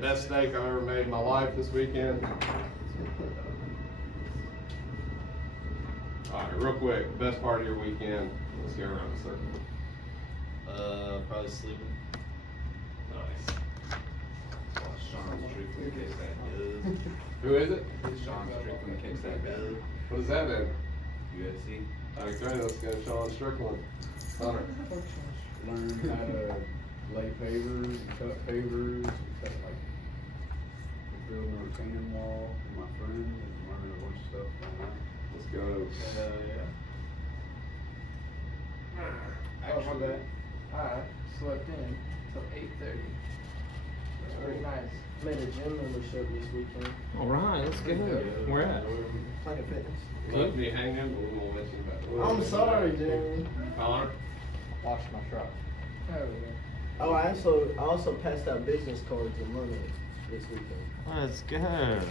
best steak I've ever made in my life this weekend. Alright, real quick, best part of your weekend. Let's go around the circle. Probably sleeping. Nice. Sean Strickland kicks that good. Who is it? Sean Strickland kicks that good. What is that then? UFC. Okay, let's go Sean Strickland. Hunter. Learn how to lay pavers and cut pavers and cut like building a retaining wall with my friend and learning a bunch of stuff like that. Let's go. Oh, my bad. I slept in till 8:30. It's pretty nice. Made a gym membership this weekend. All right, let's get it. Where at? Planet Fitness. Let me hang in, but we won't mention that. I'm sorry, Jeremy. Hunter. Wash my truck. Oh, yeah. Oh, I also passed out business cards in Mermaid this weekend. Let's go. Oh,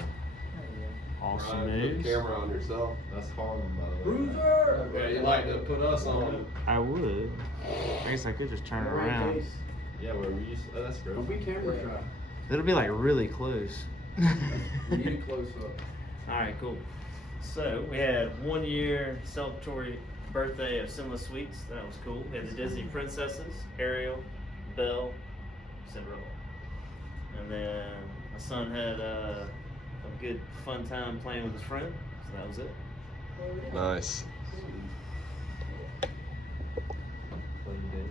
Awesome Put the news. camera on yourself. That's Harlem, by the way. Bruiser! Yeah, you like to put us on. I would. I guess I could just turn it Right around. case. Yeah, where we used to, that's great. Don't be camera shy. It'll be like really close. You need a close up. All right, cool. So we had 1 year celebratory birthday of Cinema Sweets. That was cool. We had the Disney princesses, Ariel, Belle, Cinderella. And then my son had a good fun time playing with his friend. So that was it. Nice. What you did?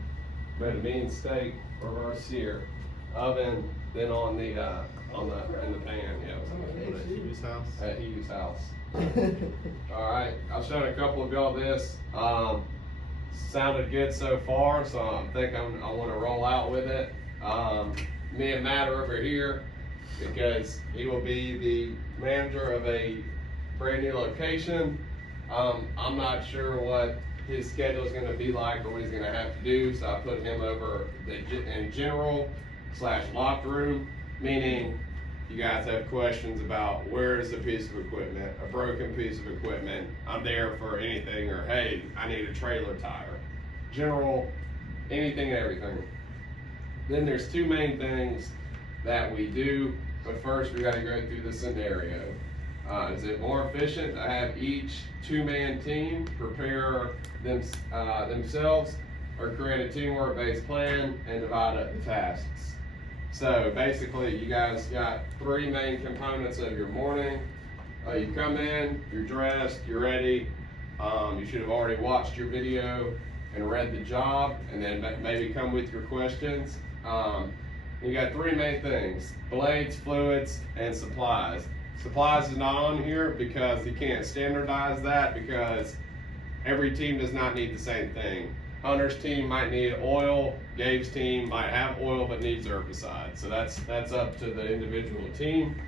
Made a mean steak for our sear. Oven, then on the in the pan, yeah. What, at Hugh's house? At Hugh's house. Alright, I've shown a couple of y'all this. Sounded good so far, so I think I want to roll out with it. Me and Matt are over here because he will be the manager of a brand new location. I'm not sure what his schedule is going to be like or what he's going to have to do, so I put him over in general / locked room, meaning you guys have questions about where is a piece of equipment, a broken piece of equipment, I'm there for anything, or hey, I need a trailer tire. General, anything and everything. Then there's two main things that we do, but first we gotta go through the scenario. Is it more efficient to have each two-man team prepare themselves or create a teamwork-based plan and divide up the tasks? So basically, you guys got three main components of your morning. You come in, you're dressed, you're ready. You should have already watched your video and read the job, and then maybe come with your questions. You got three main things: blades, fluids, and supplies. Supplies is not on here because you can't standardize that because every team does not need the same thing. Hunter's team might need oil, Gabe's team might have oil but needs herbicide. So that's up to the individual team.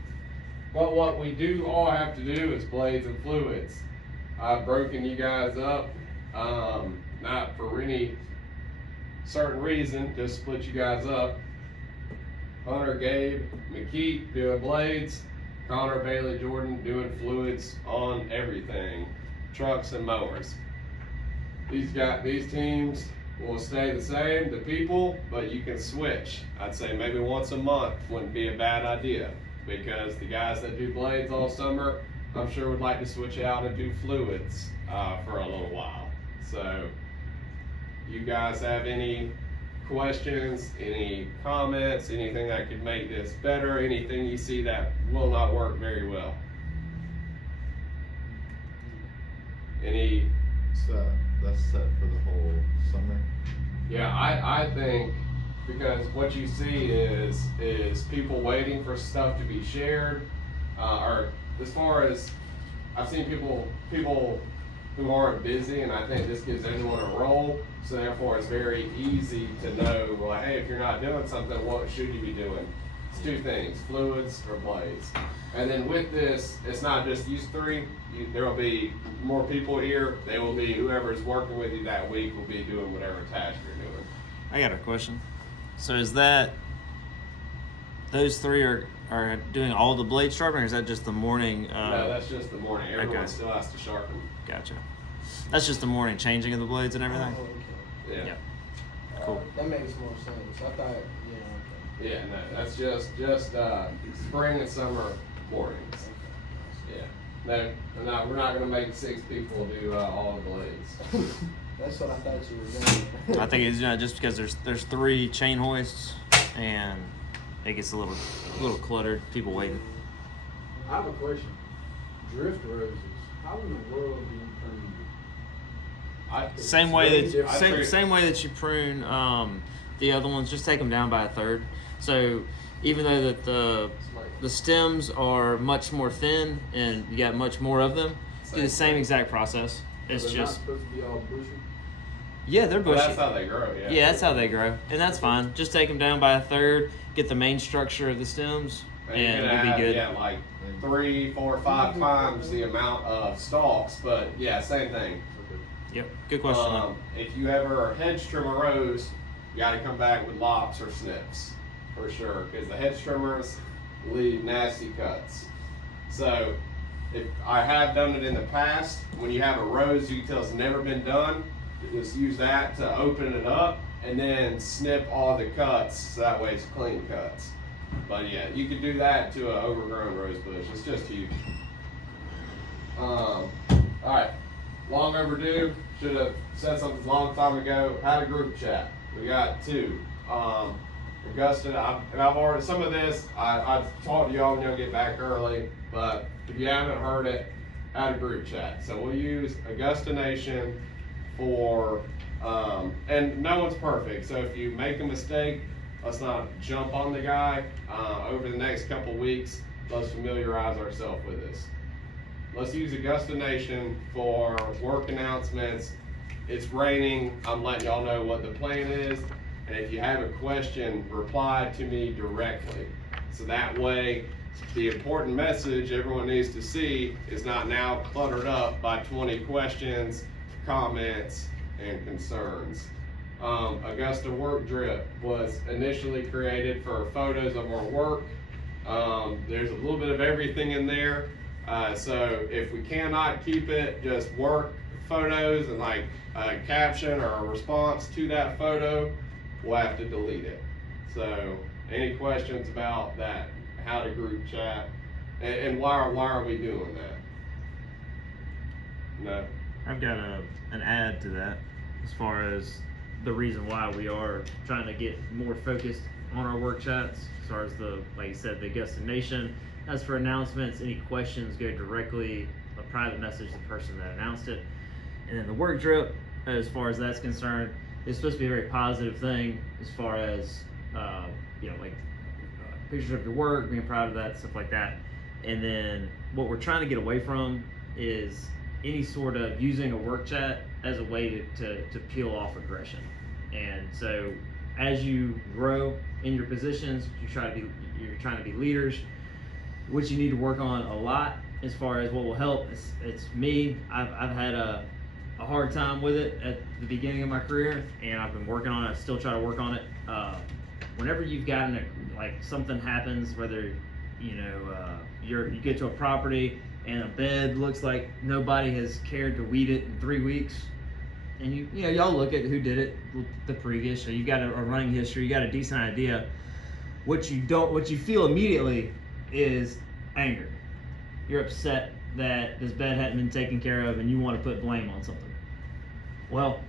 But what we do all have to do is blades and fluids. I've broken you guys up, not for any certain reason, just split you guys up. Hunter, Gabe, McKeith doing blades, Connor, Bailey, Jordan doing fluids on everything, trucks and mowers. These teams will stay the same, the people, but you can switch. I'd say maybe once a month wouldn't be a bad idea because the guys that do blades all summer, I'm sure would like to switch out and do fluids for a little while. So you guys have any questions, any comments, anything that could make this better, anything you see that will not work very well? Any? So that's set for the whole summer. Yeah, I think because what you see is people waiting for stuff to be shared, or as far as I've seen people who aren't busy, and I think this gives everyone a role. So therefore, it's very easy to know, well, hey, if you're not doing something, what should you be doing? It's two things: fluids or blades. And then with this, it's not just you three. There will be more people here. They will be whoever's working with you that week will be doing whatever task you're doing. I got a question. So is that those three are doing all the blade sharpening, or is that just the morning? No, that's just the morning. Everyone okay. still has to sharpen. Gotcha. That's just the morning changing of the blades and everything. Oh, okay. Yeah. Cool. That makes more sense. I thought, yeah, okay. Yeah, no, that's just spring and summer mornings. Yeah, no, we're not gonna make 6 people do all the blades. That's what I thought you were doing. I think it's just because there's 3 chain hoists and it gets a little cluttered. People waiting. I have a question. Drift roses, how in the world do you prune them? Same It's way very that different. same way that you prune the other ones, just take them down by a third. So even though that the stems are much more thin and you got much more of them, do the same exact process. It's They're not just supposed to be all bushy. yeah, they're Well, bushy. that's how they grow. Yeah. Yeah, that's how they grow, and that's fine. Just take them down by a third, get the main structure of the stems, And you and can you'll be have, good. yeah, like 3, 4, 5 times the amount of stalks, but yeah, same thing. Yep, good question. If you ever hedge trim a rose, you gotta come back with lops or snips, for sure, because the hedge trimmers leave nasty cuts. So, if I have done it in the past, when you have a rose you can tell it's never been done, you just use that to open it up, and then snip all the cuts, so that way it's clean cuts. But yeah, you could do that to an overgrown rose bush, it's just huge. Alright. Long overdue. Should have said something a long time ago. Had a group chat. We got 2. Augusta, I've already, some of this, I've taught y'all when y'all get back early, but if you haven't heard it, had a group chat. So we'll use Augusta Nation for, and no one's perfect. So if you make a mistake, let's not jump on the guy. Over the next couple weeks, let's familiarize ourselves with this. Let's use Augusta Nation for work announcements. It's raining. I'm letting y'all know what the plan is. And if you have a question, reply to me directly. So that way, the important message everyone needs to see is not now cluttered up by 20 questions, comments, and concerns. Augusta Work Drip was initially created for photos of our work. There's a little bit of everything in there. So if we cannot keep it just work photos and like a caption or a response to that photo, we'll have to delete it. So any questions about that, how to group chat, and why are we doing that? No. I've got an add to that as far as the reason why we are trying to get more focused on our work chats. As far as like you said, the Augusta Nation. As for announcements, any questions go directly a private message to the person that announced it. And then the work drip, as far as that's concerned, is supposed to be a very positive thing as far as pictures of your work, being proud of that, stuff like that. And then what we're trying to get away from is any sort of using a work chat as a way to peel off aggression. And so as you grow in your positions, you're trying to be leaders. What you need to work on a lot as far as what will help, it's me. I've had a hard time with it at the beginning of my career, and I've been working on it. I still try to work on it. Whenever you've gotten something happens, whether you get to a property and a bed looks like nobody has cared to weed it in 3 weeks, and y'all look at who did it the previous, so you got a running history, you got a decent idea. What you feel immediately is anger. You're upset that this bed hadn't been taken care of, and you want to put blame on something. Well,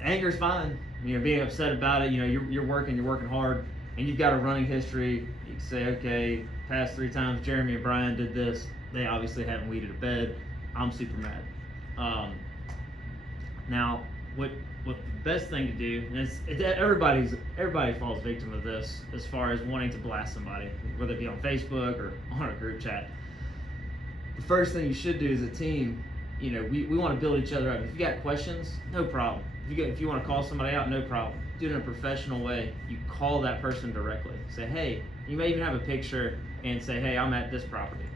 anger's fine. Being upset about it. You're working hard, and you've got a running history. You can say, okay, past 3 times Jeremy and Brian did this. They obviously haven't weeded a bed. I'm super mad. Now, what the best thing to do, and everybody falls victim of this as far as wanting to blast somebody, whether it be on Facebook or on a group chat. The first thing you should do as a team, we want to build each other up. If you got questions, no problem. If you want to call somebody out, no problem. Do it in a professional way. You call that person directly. Say, hey, you may even have a picture and say, hey, I'm at this property.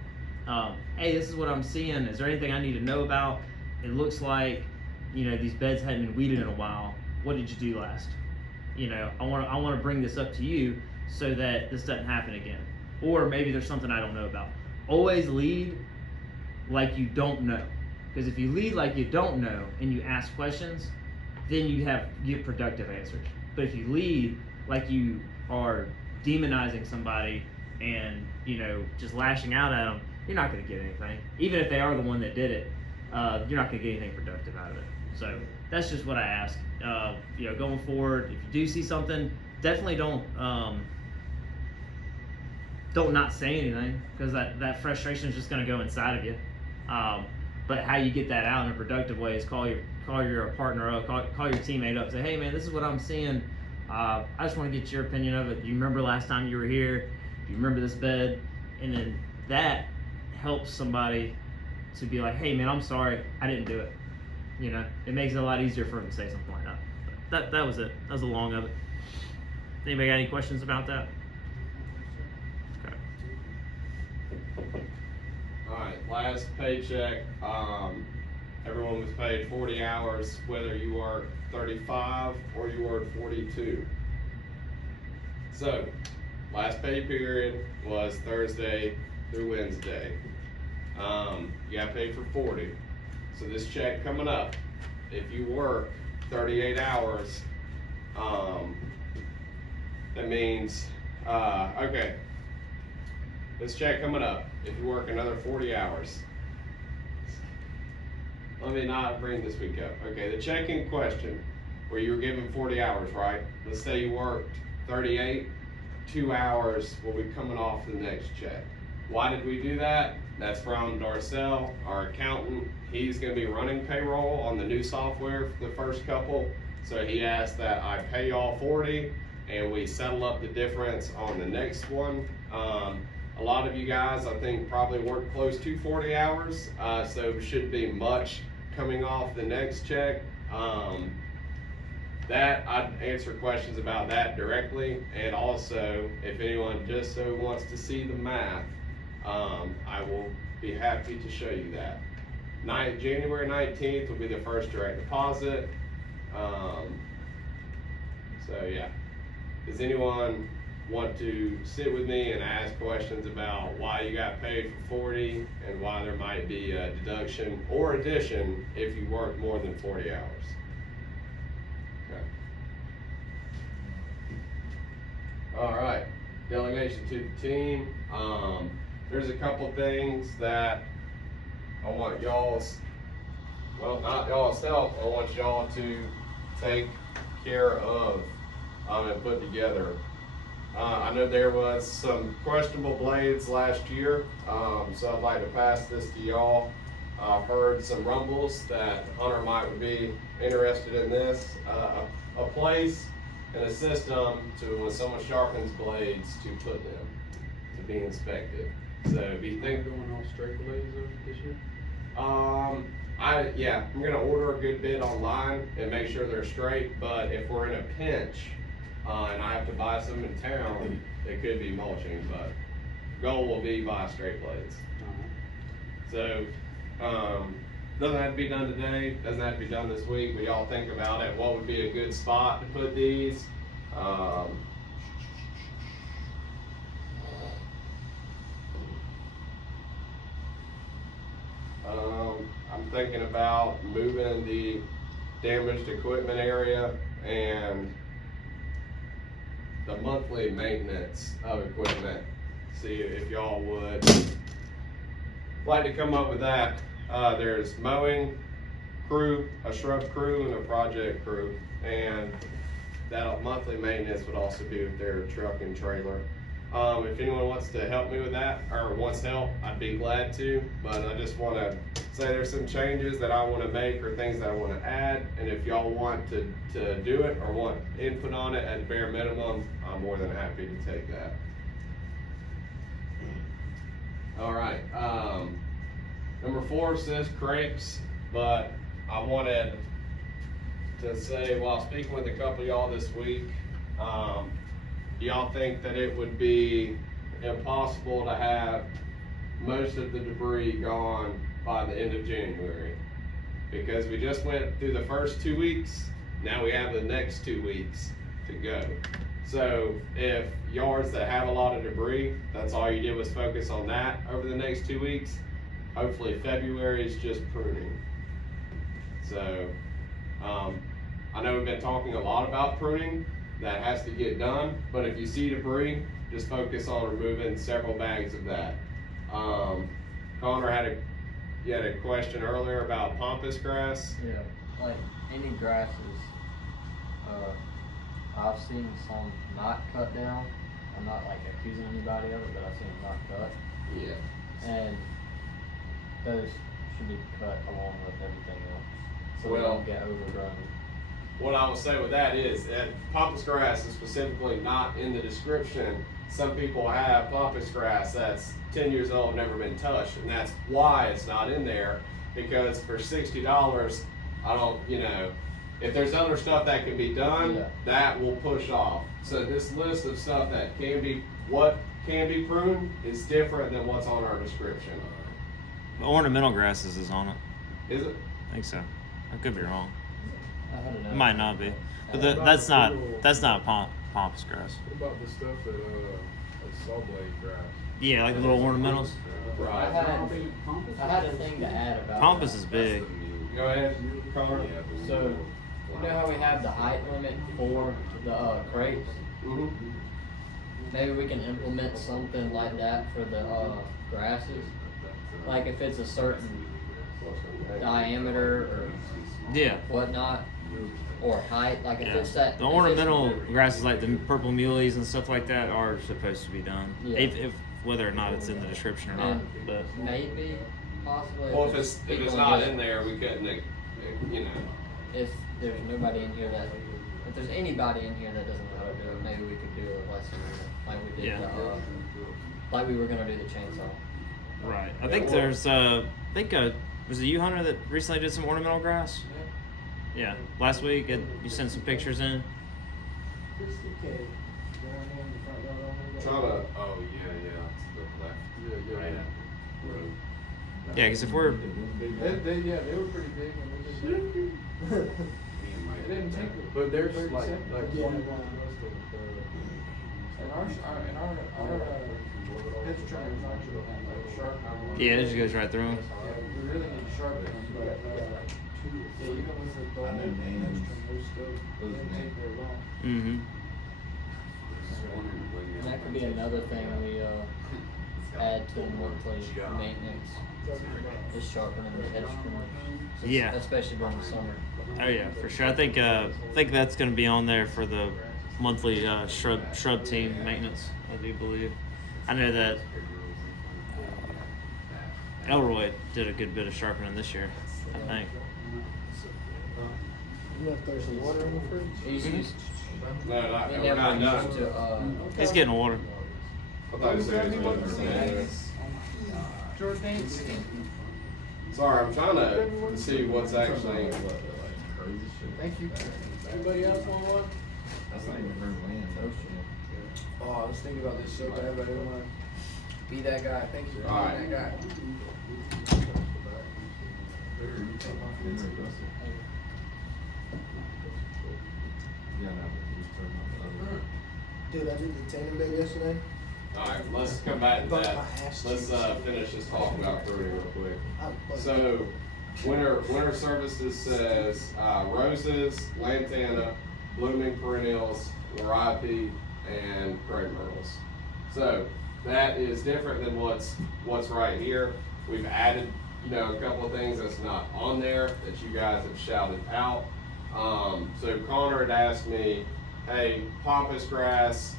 Hey, this is what I'm seeing. Is there anything I need to know about? It looks like these beds hadn't been weeded in a while. What did you do last? I want to bring this up to you so that this doesn't happen again. Or maybe there's something I don't know about. Always lead like you don't know. Because if you lead like you don't know and you ask questions, then you give productive answers. But if you lead like you are demonizing somebody and, you know, just lashing out at them, you're not going to get anything. Even if they are the one that did it, you're not going to get anything productive out of it. So that's just what I ask. You know, going forward, if you do see something, definitely don't not say anything, because that frustration is just going to go inside of you. But how you get that out in a productive way is call your partner up, call your teammate up, say, hey man, this is what I'm seeing. I just want to get your opinion of it. Do you remember last time you were here? Do you remember this bed? And then that helps somebody to be like, hey man, I'm sorry, I didn't do it. You know, it makes it a lot easier for them to say something like that. But that was it. That was the long of it. Anybody got any questions about that? Okay. Alright, last paycheck, everyone was paid 40 hours, whether you worked 35 or you worked 42. So, last pay period was Thursday through Wednesday. You got paid for 40. So this check coming up, if you work 38 hours, that means, okay, this check coming up, if you work another 40 hours, let me not bring this week up. Okay, the check in question, where you were given 40 hours, right? Let's say you worked 38, 2 hours will be coming off the next check. Why did we do that? That's from Darcel, our accountant. He's gonna be running payroll on the new software for the first couple. So he asked that I pay y'all 40 and we settle up the difference on the next one. A lot of you guys, I think, probably work close to 40 hours, so shouldn't be much coming off the next check. That, I'd answer questions about that directly, and also, if anyone just so wants to see the math, I will be happy to show you that. January 19th will be the first direct deposit. So yeah, does anyone want to sit with me and ask questions about why you got paid for 40 and why there might be a deduction or addition if you work more than 40 hours? Okay. All right, delegation to the team. There's a couple things that I want y'all's, well, not y'all's help, I want y'all to take care of and put together. I know there was some questionable blades last year, so I'd like to pass this to y'all. I've heard some rumbles that Hunter might be interested in this, a place and a system to, when someone sharpens blades, to put them, to be inspected. So be think. Going all straight blades this year? I'm gonna order a good bit online and make sure they're straight, but if we're in a pinch, and I have to buy some in town, it could be mulching, but goal will be buy straight blades. So, doesn't have to be done today, doesn't have to be done this week, but y'all think about it, what would be a good spot to put these? I'm thinking about moving the damaged equipment area and the monthly maintenance of equipment. See if y'all would like to come up with that. There's mowing crew, a shrub crew, and a project crew, and that monthly maintenance would also be with their truck and trailer. If anyone wants to help me with that, or wants help, I'd be glad to, but I just want to say there's some changes that I want to make or things that I want to add, and if y'all want to do it or want input on it at bare minimum, I'm more than happy to take that. All right, number 4 says crepes, but I wanted to say, while speaking with a couple of y'all this week, do y'all think that it would be impossible to have most of the debris gone by the end of January? Because we just went through the first 2 weeks, now we have the next 2 weeks to go. So if yards that have a lot of debris, that's all you did was focus on that over the next 2 weeks, hopefully February is just pruning. So I know we've been talking a lot about pruning, that has to get done, but if you see debris, just focus on removing several bags of that. Connor you had a question earlier about pampas grass. Yeah, like any grasses, I've seen some not cut down. I'm not like accusing anybody of it, but I've seen them not cut. Yeah. And those should be cut along with everything else, so they Well- don't get overgrown. What I will say with that is that pampas grass is specifically not in the description. Some people have pampas grass that's 10 years old, never been touched, and that's why it's not in there. Because for $60, I don't, if there's other stuff that can be done, Yeah. that will push off. So this list of stuff that what can be pruned is different than what's on our description. Ornamental grasses is on it. Is it? I think so. I could be wrong. I don't know. It might not be. But that's not pampas grass. What about the stuff that, like saw blade grass? Yeah, like the little ornamentals. I had a thing to add about Pampas that. is big. Go ahead, Connor. So, you know how we have the height limit for the crepes? Mhm. Maybe we can implement something like that for the grasses. Like if it's a certain diameter or Yeah. whatnot, or height, like if Yeah. it's that. The if it's- ornamental grasses like the purple muleys and stuff like that are supposed to be done. Yeah. If whether or not it's in the description or not. And But maybe, possibly. Well, if it's people not just- in there, we couldn't, If there's nobody in here if there's anybody in here that doesn't know how to do it, maybe we could do a lesson like we did Yeah. like we were gonna do the chainsaw. right. I think there's was it you, Hunter, that recently did some ornamental grass? Yeah. Last week you sent some pictures in. try to, Oh, yeah, to the left. Yeah, Right yeah. at the road. Yeah, because if we're They were pretty big when we did that. Me and Mike It didn't did take that. But there's 30 like seconds. Yeah. 21 west of And our pitch trimmer is actually like sharp. yeah, it just goes right through them. Yeah, we really need to sharpen them, but yeah, even with the dull I know pitch names. trim, they're still, they Those didn't take names. very long. Mm-hmm. Just wondering when And that could be another thing we add to the monthly maintenance, is sharpening the hedge trimmers. Yeah. Especially during the summer. Oh yeah, for sure. I think that's going to be on there for the monthly shrub team maintenance. I do believe. I know that Elroy did a good bit of sharpening this year. I think. You left there some water in the fridge? He's Mhm. used, no, he we're not never done. used to, He's getting water. I thought you said it was Jordan's. Sorry, I'm trying to see what's actually. Like crazy shit. Thank you. Anybody else want one? That's not even her land. No Oh, I was thinking about this so bad, but I didn't wanna be that guy. Thank you for being Alright. that guy. Yeah, no, he's talking about the other. Dude, I did the tanning bed yesterday. Alright, let's come back to But that. my ass Let's cheeks. finish this talk about pruning real quick. I- So, winter services says roses, lantana, blooming perennials, liripe, and crepe myrtles. So that is different than what's right here. We've added, a couple of things that's not on there that you guys have shouted out. So Connor had asked me, hey, pampas grass,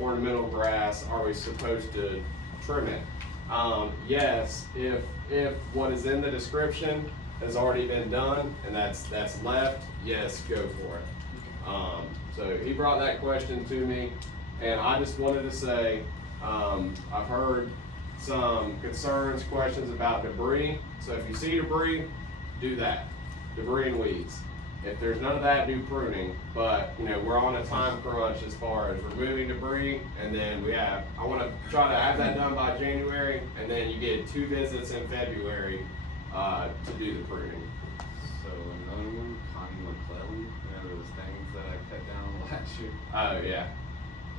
ornamental grass, are we supposed to trim it? Yes, if what is in the description has already been done and that's left, yes, go for it. So he brought that question to me, and I just wanted to say, I've heard some concerns, questions about debris. So if you see debris, do that, debris and weeds. If there's none of that, do pruning, but, we're on a time crunch as far as removing debris, and then I wanna try to have that done by January, and then you get 2 visits in February, to do the pruning. So another one, Connie McClellan, those things that I cut down last year, Oh, yeah.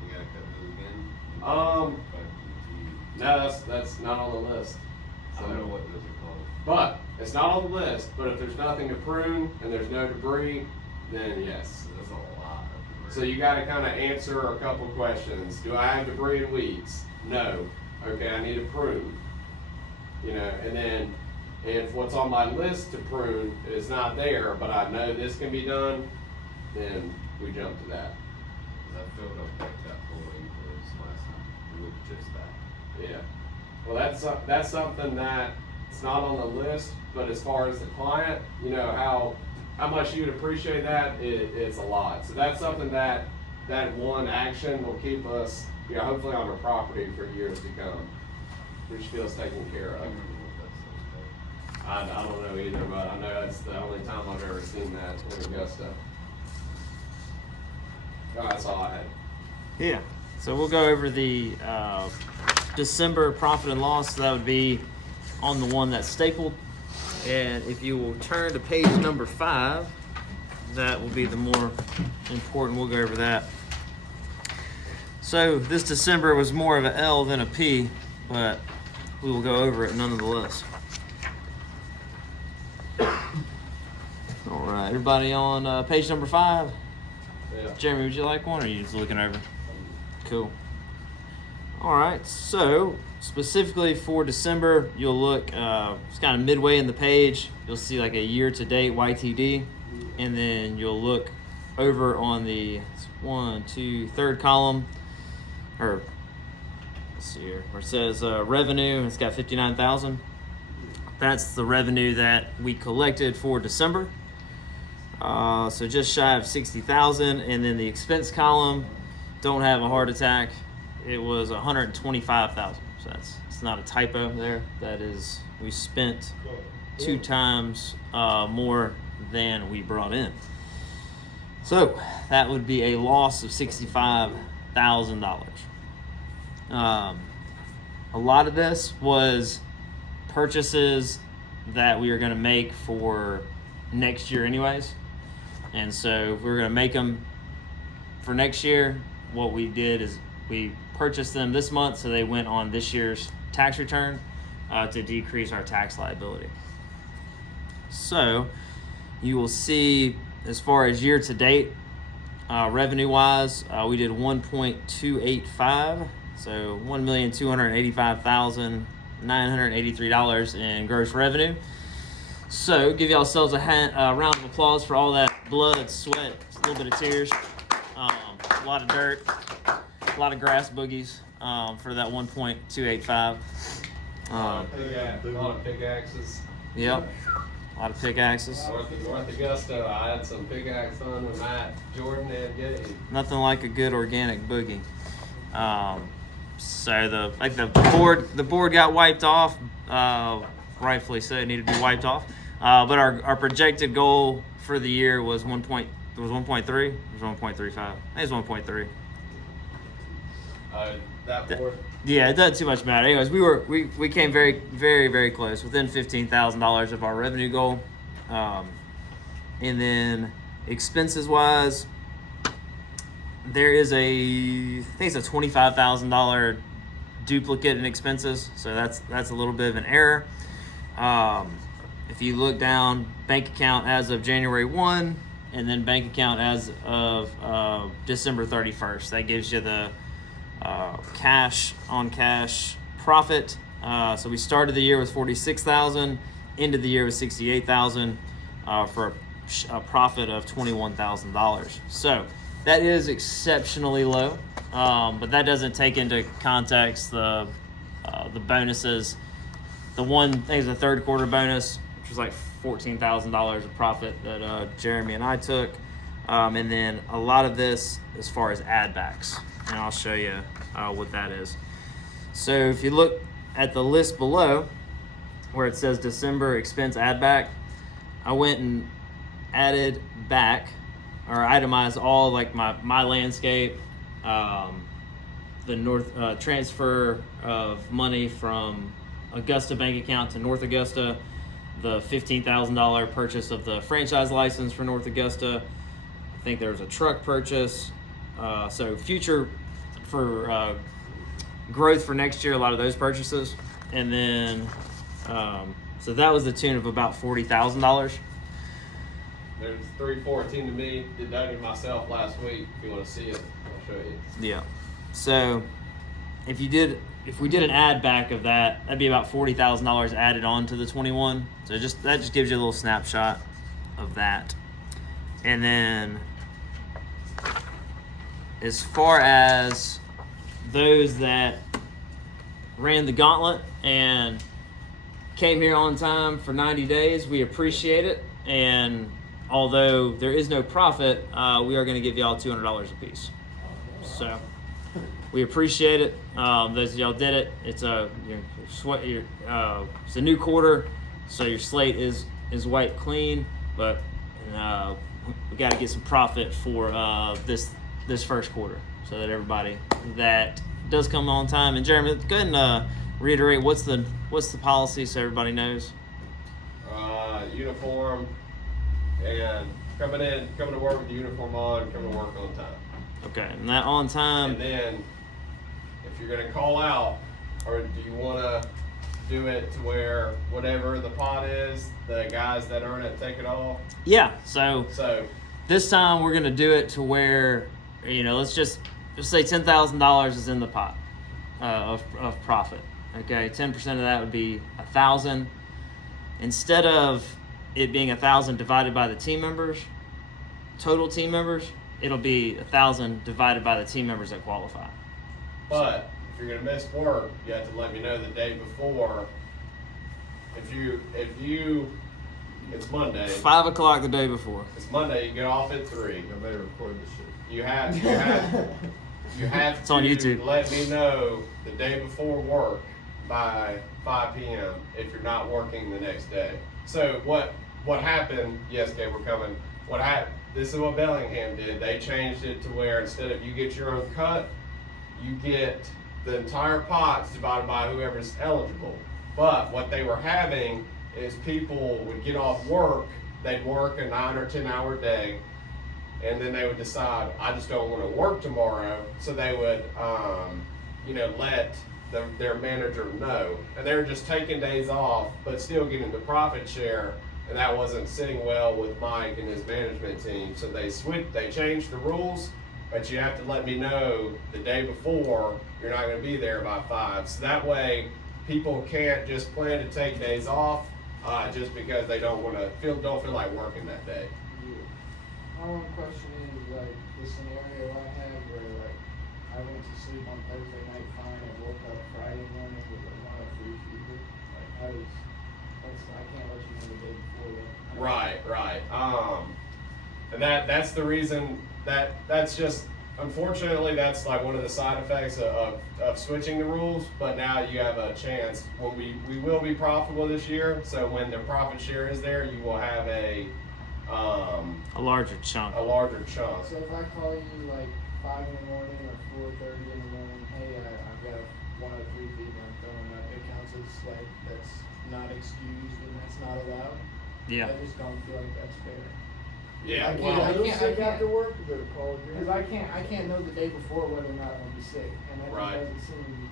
we gotta cut those again. But No, that's not on the list. I don't know what those are called. But, it's not on the list, but if there's nothing to prune and there's no debris, then yes. That's a lot of So you gotta kinda answer a couple questions. Do I have debris and weeds? No. Okay, I need to prune. You know, and then if what's on my list to prune is not there, but I know this can be done, then we jump to that. I filled up like that whole inquiries last time with just that. Yeah. Well, that's something that it's not on the list, but as far as the client, you know, how much you would appreciate that, it's a lot. So that's something that one action will keep us, you know, hopefully on our property for years to come. Which feels taken care I of. can't remember what that says. I don't know either, but I know that's the only time I've ever seen that in Augusta. Oh, that's all I had. Yeah. So we'll go over the December profit and loss. So that would be on the one that's stapled. And if you will turn to page number 5, that will be the more important. We'll go over that. So this December was more of an L than a P, but we will go over it nonetheless. All right, everybody on page number 5. Yeah. Jeremy, would you like one, or are you just looking over? Cool. All right, so specifically for December, you'll look, it's kind of midway in the page. You'll see like a year-to-date YTD, and then you'll look over on the third column, or let's see here, where it says revenue. It's got 59,000. That's the revenue that we collected for December. So just shy of 60,000, and then the expense column, don't have a heart attack, it was 125,000. So it's not a typo there. That is, we spent 2 times more than we brought in. So that would be a loss of $65,000. A lot of this was purchases that we were going to make for next year anyways. And so if we were going to make them for next year, what we did is we purchased them this month, so they went on this year's tax return to decrease our tax liability. So you will see, as far as year to date, revenue wise, we did 1.285, so $1,285,983 in gross revenue. So give yourselves a round of applause for all that blood, sweat, a little bit of tears, a lot of dirt, a lot of grass boogies for that 1.285. A lot of pickaxes. Yep, a lot of pickaxes. North Augusta, I had some pickaxe fun with Matt, Jordan, and Getty. Nothing like a good organic boogie. So the board got wiped off. Rightfully so, it needed to be wiped off. But our projected goal for the year was 1.3. It was 1.35. I think it was 1.3. That board. Yeah, it doesn't too much matter. Anyways, we came very, very, very close, within $15,000 of our revenue goal. And then expenses wise, there is I think it's a $25,000 duplicate in expenses. So that's a little bit of an error. If you look down, bank account as of January 1, and then bank account as of December 31st. That gives you the cash on cash profit. So we started the year with 46,000, ended the year with 68,000, for a profit of $21,000. So that is exceptionally low, but that doesn't take into context the bonuses. The one thing is the third quarter bonus, which was like $14,000 of profit that Jeremy and I took, and then a lot of this as far as add backs, and I'll show you what that is. So if you look at the list below where it says December expense add back, I went and added back or itemized all like my landscape, the north transfer of money from Augusta bank account to North Augusta, the $15,000 purchase of the franchise license for North Augusta. I think there was a truck purchase. So future for growth for next year, a lot of those purchases. And then, so that was the tune of about $40,000. there's 314 to me, deducted myself last week. If you want to see it, I'll show you. Yeah. So if we did an add back of that, that'd be about $40,000 added on to the 21. So that just gives you a little snapshot of that. And then as far as those that ran the gauntlet and came here on time for 90 days, we appreciate it. And although there is no profit, we are going to give y'all $200 a piece. So we appreciate it. Those of y'all did it. It's a it's a new quarter, so your slate is white clean, but we got to get some profit for this first quarter, so that everybody that does come on time. And Jeremy, go ahead and reiterate what's the policy so everybody knows. Uniform and coming to work with the uniform on, coming to work on time. Okay, and that on time. And then if you're gonna call out, or do you wanna do it to where whatever the pot is, the guys that earn it take it all? Yeah. So So this time we're gonna do it to where, let's just say $10,000 is in the pot of profit. Okay, 10% of that would be 1,000. Instead of it being 1,000 divided by the team members, total team members, it'll be 1,000 divided by the team members that qualify. but if you're gonna miss work, you have to let me know the day before. If you it's Monday. 5 o'clock the day before. It's Monday, you get off at 3. You better record this shit. You have It's on YouTube. Let me know the day before work by 5 p.m. if you're not working the next day. So what happened? Yes, okay, we're coming. What happened? This is what Bellingham did. They changed it to where instead of you get your own cut, you get the entire pot's divided by whoever's eligible. But what they were having is people would get off work, they'd work a 9 or 10 hour day, and then they would decide, I just don't want to work tomorrow. So they would, let their manager know. And they were just taking days off, but still getting the profit share. And that wasn't sitting well with Mike and his management team. So they changed the rules, but you have to let me know the day before you're not going to be there by 5. So that way people can't just plan to take days off just because they don't feel like working that day. My one question is like the scenario I had where like I went to sleep on Thursday night fine and woke up Friday morning with a 103 fever. Like I can't let you know the day before that. Right. And that's the reason that's just, unfortunately, that's like one of the side effects of switching the rules. But now you have a chance when we will be profitable this year. So when the profit share is there, you will have a larger chunk. chunk. So if I call you like 5 in the morning or 4:30 in the morning, hey, I've got a 103 fever I'm throwing up, it counts as like that's not excused and that's not allowed. Yeah. I just don't feel like that's fair. Yeah. I Well, can't- Sick after work, you better call Because I can't know the day before whether or not I'll be sick, and that Right. doesn't seem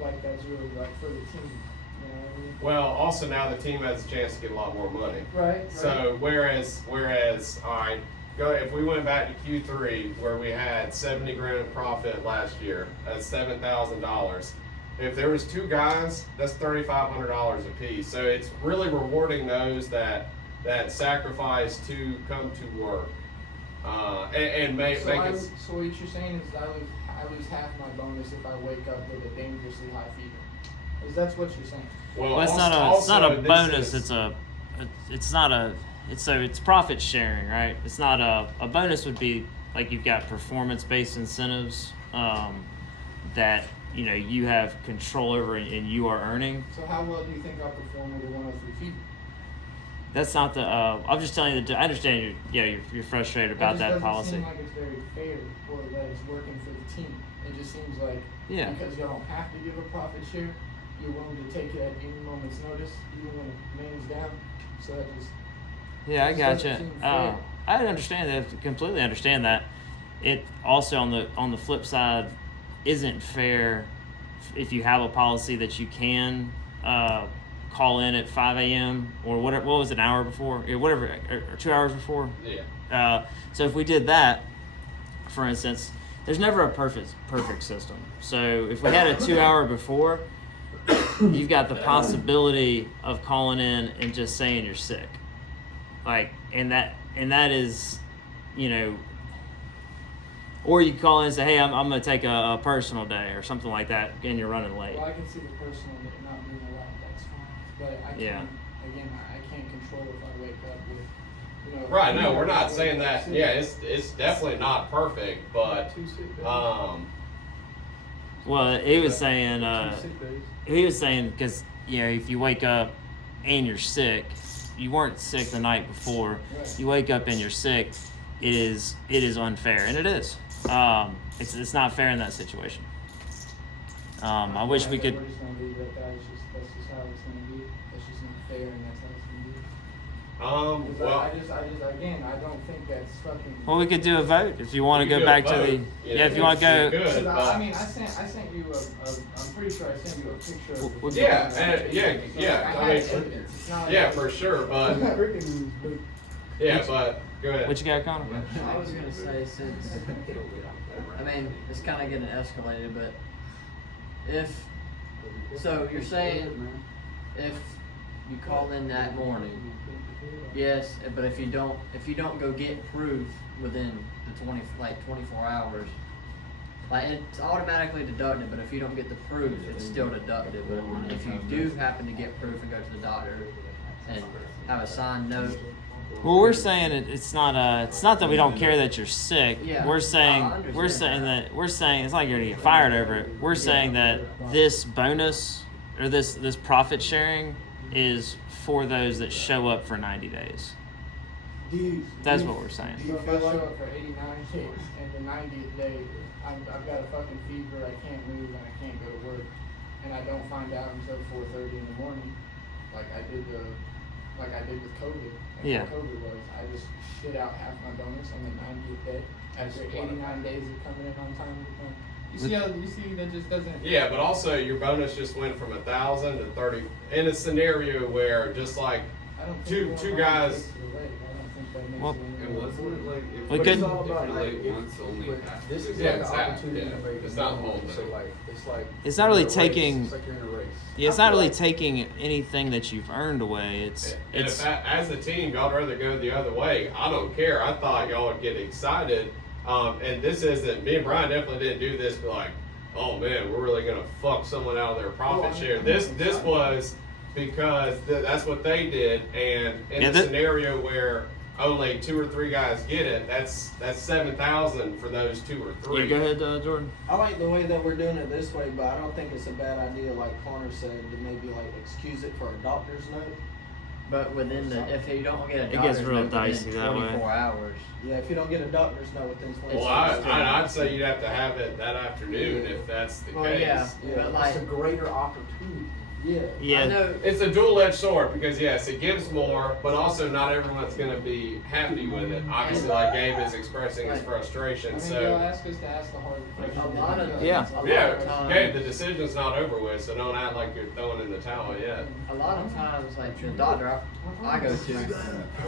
like that's really like for the team. You know what I mean? well, also now the team has a chance to get a lot more money. Right. So whereas, all right, if we went back to Q3 where we had 70 grand in profit last year, that's $7,000. If there was 2 guys, that's $3,500 a piece. So it's really rewarding those that sacrifice to come to work and make So it. so what you're saying is I lose half my bonus if I wake up with a dangerously high fever. Is that's what you're saying? Well, It's not a bonus. It's profit sharing, right? It's not a bonus would be like you've got performance based incentives that you have control over and you are earning. So how well do you think I'll perform with a 103 fever? That's not the. I'm just telling you that I understand you're frustrated about that policy. It just doesn't seem like it's very fair or that it's working for the team. It just seems like because y'all don't have to give a profit share, you're willing to take it at any moment's notice, even when the man's down. So that just Yeah, I doesn't gotcha. seem fair. I understand that. Completely understand that. It also on the flip side isn't fair if you have a policy that you can call in at 5 a.m. or whatever. What was it, an hour before? Yeah, whatever, or 2 hours before. Yeah. So if we did that, for instance, there's never a perfect system. So if we had a 2 hour before, you've got the possibility of calling in and just saying you're sick. Like, and that is, you know, or you call in and say, hey, I'm going to take a personal day or something like that, and you're running late. Well, I can see the personal not being allowed, that's fine, but I Yeah. can't, again, I can't control if I wake up with, you know. Right, no, we're not sick, saying that, sick. yeah, it's definitely not perfect, but, Two sick days. Well, he was saying, Two sick days. he was saying, because, you know, if you wake up and you're sick, you weren't sick the night before, Right. you wake up and you're sick, it is unfair, and it is. It's not fair in that situation. I wish we could. We're just gonna leave it at that, that's just how it's gonna be, that's just not fair, and that's how it's gonna be. 'Cause well, I just, again, I don't think that's fucking. Well, we could do a vote if you want to We go could do a back to vote. the. Yeah, Yeah, if you want to we go. could. Cause but- I mean, I sent you I'm pretty sure I sent you a picture of Well, the. yeah, So, and- yeah, like, I I mean, had evidence, it's not like. yeah, for sure, but, Freaking- yeah, but, go ahead. What you got, Connor? I was gonna say, since, I mean, it's kinda getting escalated, but so you're saying if you call in that morning, yes, but if you don't go get proof within the 24 hours, like it's automatically deducted, but if you don't get the proof, it's still deducted. But if you do happen to get proof and go to the doctor and have a signed note, Well, we're saying it's not that we don't care that you're sick. Yeah, We're I saying understand it's not you're gonna get fired over it. We're saying that this bonus or this profit sharing is for those that show up for 90 days. That's what we're saying. So if I show up for 89 days and the 90th day, I've got a fucking fever, I can't move, and I can't go to work, and I don't find out until 4:30 in the morning, like I did with COVID. Like Yeah. what COVID was, I just shit out half my bonus on the 90th day after 89 days of coming in on time. You see that just doesn't. Yeah, but also your bonus just went from 1,000 to 30, in a scenario where just like, I don't think Two- going two wrong guys- takes it away. I don't think that makes Well- it any And more wasn't it like, if We if could- you're late once, only half? This is Yeah, like an exactly, opportunity yeah. to make It's it not known, whole so thing. like, it's like. It's not really you're in a race. taking- It's like you're in a race. Yeah, it's I not feel really like- taking anything that you've earned away. It's and if as a team, y'all would rather go the other way, I don't care. I thought y'all would get excited. And this isn't, me and Brian definitely didn't do this, but like, oh man, we're really gonna fuck someone out of their profit share. This was because that's what they did, and in Yeah, a that- scenario where only 2 or 3 guys get it, that's 7,000 for those 2 or 3. Yeah, go ahead, Jordan. I like the way that we're doing it this way, but I don't think it's a bad idea, like Connor said, to maybe like excuse it for a doctor's note. but if you don't get a It gets doctor's real note dicey within that way. 24 hours, Yeah, if you don't get a doctor's note within 24 Well, hours. I'd say you'd have to have it that afternoon if that's the Well, case. yeah. Yeah, But like- it's a greater opportunity. Yeah. I Yeah. know. It's a dual-edged sword because yes, it gives more, but also not everyone's going to be happy with it. Obviously, like Gabe is expressing his frustration, I mean, so they'll ask us to ask the hard questions. A lot of Yeah. a lot yeah, of times, Gabe, the decision's not over with, so don't act like you're throwing in the towel yet. a lot of times, like the doctor I go to,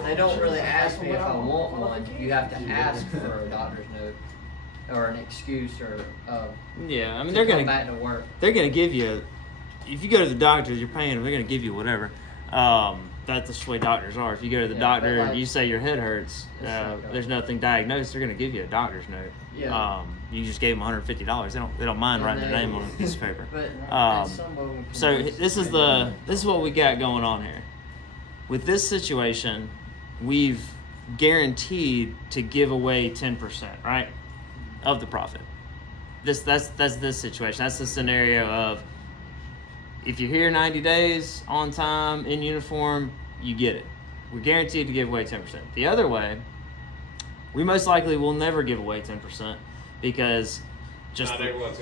they don't really ask me if I want one. You have to ask for a doctor's note or an excuse or Yeah, I mean to they're come gonna back to work. give you, if you go to the doctor, you're paying them, they're gonna give you whatever. That's just the way doctors are. If you go to the Yeah, doctor but, and like, you say your head hurts, it's like a- there's nothing diagnosed, they're gonna give you a doctor's note. Yeah. You just gave them $150. They don't mind And writing their they- name on a piece of paper. But Um, and some of them can So just this is what we got going on here. With this situation, we've guaranteed to give away 10%, right, of the profit. That's this situation. That's the scenario of if you're here 90 days on time in uniform, you get it. We're guaranteed to give away 10%. The other way, we most likely will never give away 10% because just Not everyone's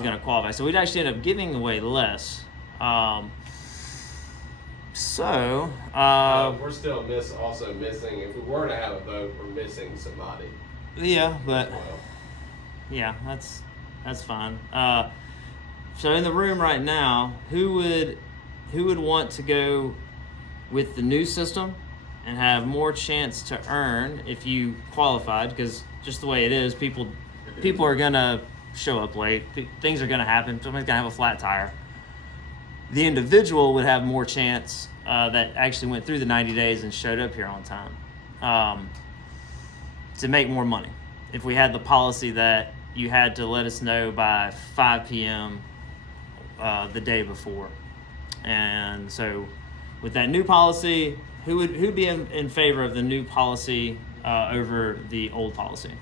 gonna going to qualify. So we'd actually end up giving away less. We're still also missing. If we were to have a vote, we're missing somebody. Yeah, but as well. yeah, that's fine. So in the room right now, who who would want to go with the new system and have more chance to earn if you qualified? Because just the way it is, people are gonna show up late. Things are gonna happen. Somebody's gonna have a flat tire. The individual would have more chance that actually went through the 90 days and showed up here on time to make more money. If we had the policy that you had to let us know by 5 p.m. The day before. And so with that new policy, who'd be in favor of the new policy over the old policy?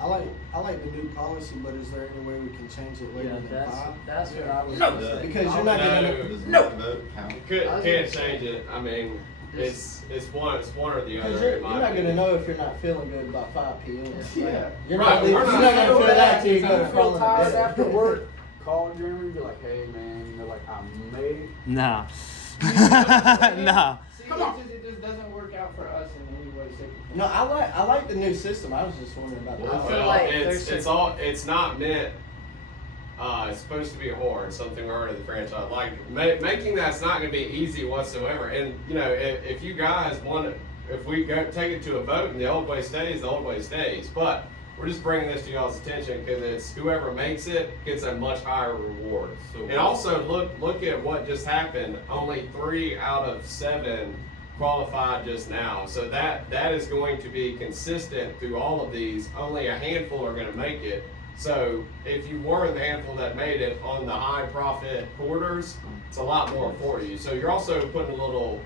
I like the new policy, but is there any way we can change it later than 5? That's what I was No, gonna say. because you're not gonna. Does No. my vote count? Can't change it. I mean, it's one or the Because other. you're in my not gonna opinion. know if you're not feeling good by 5 p.m. Yeah. You're Right, not, we're you're not- not gonna feel that till you go to If you feel crawling tired to bed. after work, call Jeremy and be like, hey man, you know, like I made. No. No. See, Come on. it just doesn't work out for us in any way, shape, or form. No, I like the new system. I was just wondering about I that. feel Well, like it's not meant. It's supposed to be hard, something hard to the franchise. Like making that's not going to be easy whatsoever. And you know, if you guys want, if we go take it to a vote and the old way stays, the old way stays. But we're just bringing this to y'all's attention because it's whoever makes it gets a much higher reward. And also look at what just happened. Only 3 out of 7 qualified just now. So that is going to be consistent through all of these. Only a handful are going to make it. So if you were in the handful that made it on the high profit quarters, it's a lot more for you. So you're also putting a little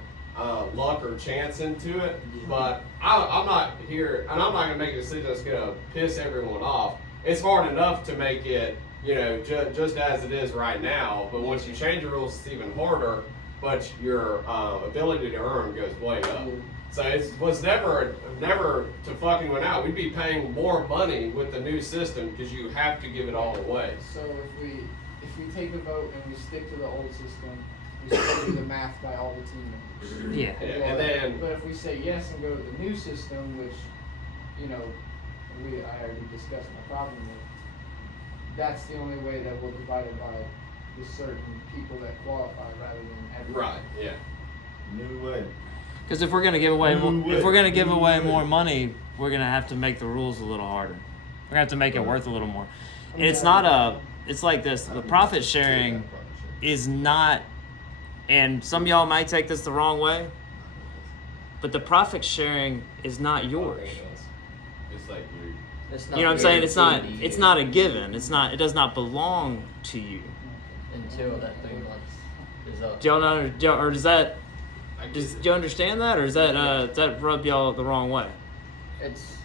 luck or chance into it. But I'm not here, and I'm not going to make a decision that's going to piss everyone off. It's hard enough to make it, you know, just as it is right now. But once you change the rules, it's even harder. But your ability to earn goes way up. So it was never to fucking went out. We'd be paying more money with the new system because you have to give it all away. So if we take a vote and we stick to the old system, we still do the math by all the team members. Yeah. Yeah, and then But if we say yes and go to the new system, which, you know, I already discussed my problem with, that's the only way that we'll divide it by the certain people that qualify rather than everyone. right, yeah. New way. Because if we're gonna give away Ooh, more money, we're gonna have to make the rules a little harder. We're gonna have to make it worth a little more. And it's not it's like this. The profit sharing is not, and some of y'all might take this the wrong way, but the profit sharing is not yours. It's like you. It's not You know what I'm saying? guaranteed to It's you not a given. It does not belong to you. until that thing is up. Do y'all know, or does that, I get do it. you understand that, or does that rub y'all the wrong way? It's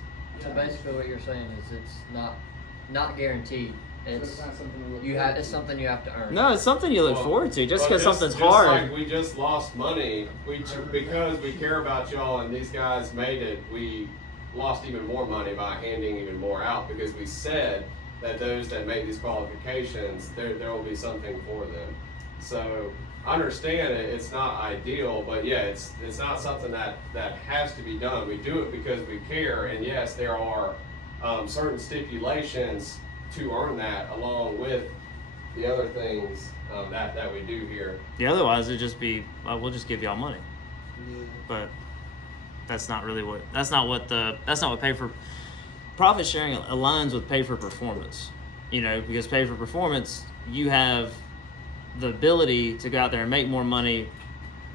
so basically what you're saying is it's not guaranteed. So It's it's not something we look you forward have to. it's something you have to earn. No, it's something you look Well, forward to. Just well, because something's just hard. like we just lost money, because we care about y'all and these guys made it, we lost even more money by handing even more out because we said that those that make these qualifications, there will be something for them. So I understand it's not ideal, but yeah, it's not something that has to be done. We do it because we care, and yes, there are certain stipulations to earn that along with the other things that we do here. Yeah, otherwise it'd just be, we'll just give y'all money. Yeah. But that's not what pay for profit sharing aligns with pay for performance. You know, because pay for performance, you have the ability to go out there and make more money